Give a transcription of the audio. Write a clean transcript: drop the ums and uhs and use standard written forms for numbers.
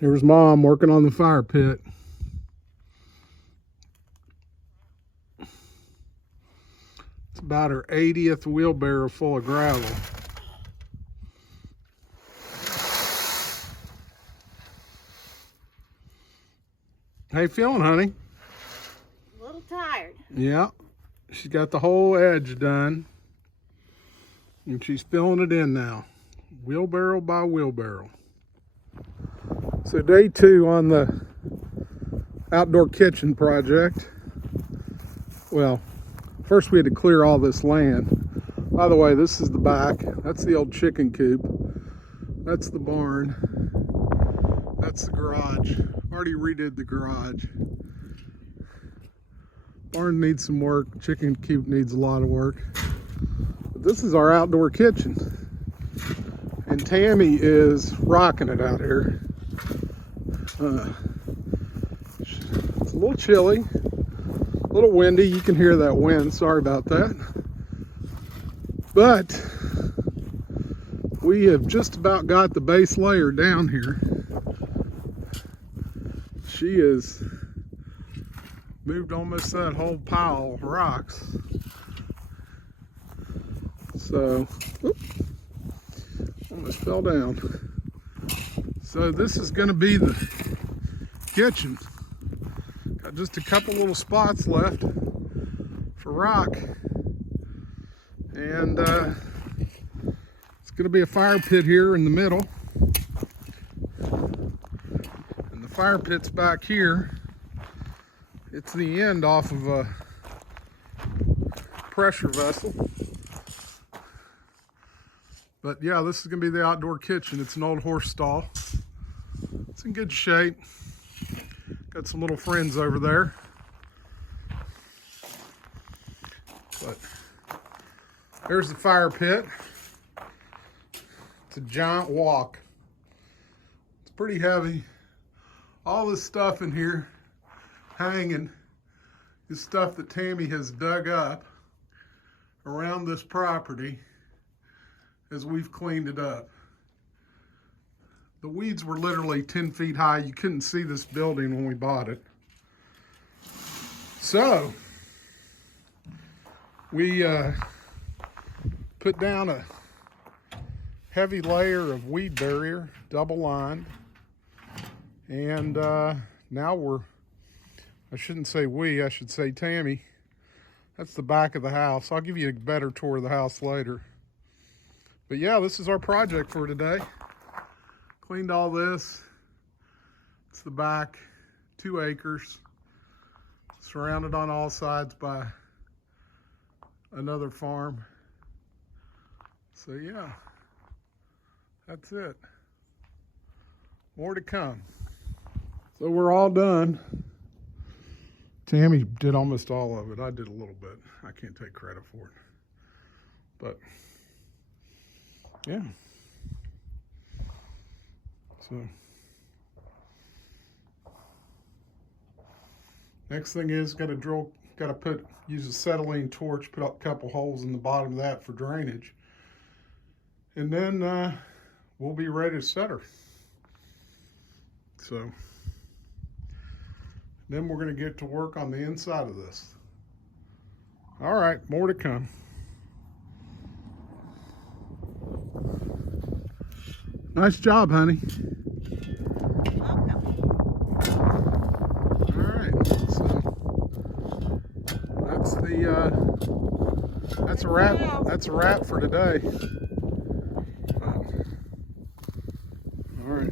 Here's Mom working on the fire pit. It's about her 80th wheelbarrow full of gravel. How you feeling, honey? A little tired. Yeah, she's got the whole edge done. And she's filling it in now, wheelbarrow by wheelbarrow. So day 2 on the outdoor kitchen project. Well, first we had to clear all this land. By the way, this is the back. That's the old chicken coop. That's the barn. That's the garage. Already redid the garage. Barn needs some work. Chicken coop needs a lot of work. But this is our outdoor kitchen. And Tammy is rocking it out here. It's a little chilly, a little windy. You can hear that wind. Sorry about that. But we have just about got the base layer down here. She has moved almost that whole pile of rocks. So, almost fell down. So this is going to be the kitchen. Got just a couple little spots left for rock. And it's going to be a fire pit here in the middle. And the fire pit's back here. It's the end off of a pressure vessel. But yeah, this is going to be the outdoor kitchen. It's an old horse stall. It's in good shape. Got some little friends over there. But there's the fire pit. It's a giant wok. It's pretty heavy. All this stuff in here hanging is stuff that Tammy has dug up around this property as we've cleaned it up. The weeds were literally 10 feet high. You couldn't see this building when we bought it. So we put down a heavy layer of weed barrier, double lined. And now I shouldn't say we, I should say Tammy. That's the back of the house. I'll give you a better tour of the house later. But yeah, this is our project for today. Cleaned all this. It's the back, 2 acres. Surrounded on all sides by another farm. So yeah, that's it. More to come. So we're all done. Tammy did almost all of it. I did a little bit. I can't take credit for it. But yeah. So next thing is use a acetylene torch, put up a couple holes in the bottom of that for drainage. And then we'll be ready to set her. So then we're going to get to work on the inside of this. All right, more to come. Nice job, honey. All right, so that's a wrap. That's a wrap for today. All right.